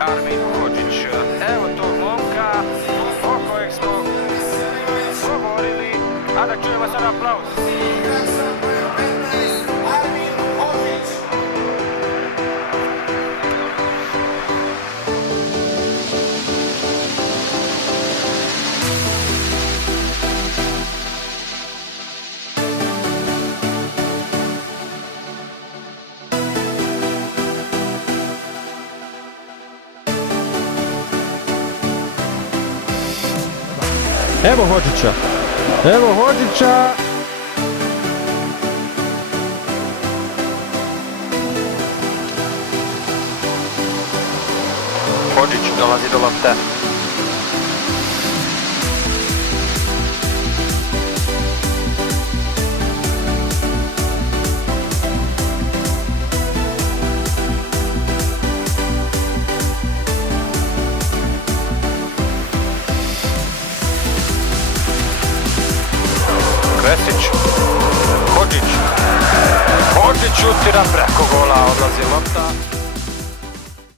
Armin Hodžić. Evo tog momka o kojeg smo govorili, a da čujemo sad aplauz. Armin Hodžić. Evo Hodžića, evo Hodžića. Hodžić dolazi do lopte. Vesić, Hodžić utira preko gola, odlazi lopta.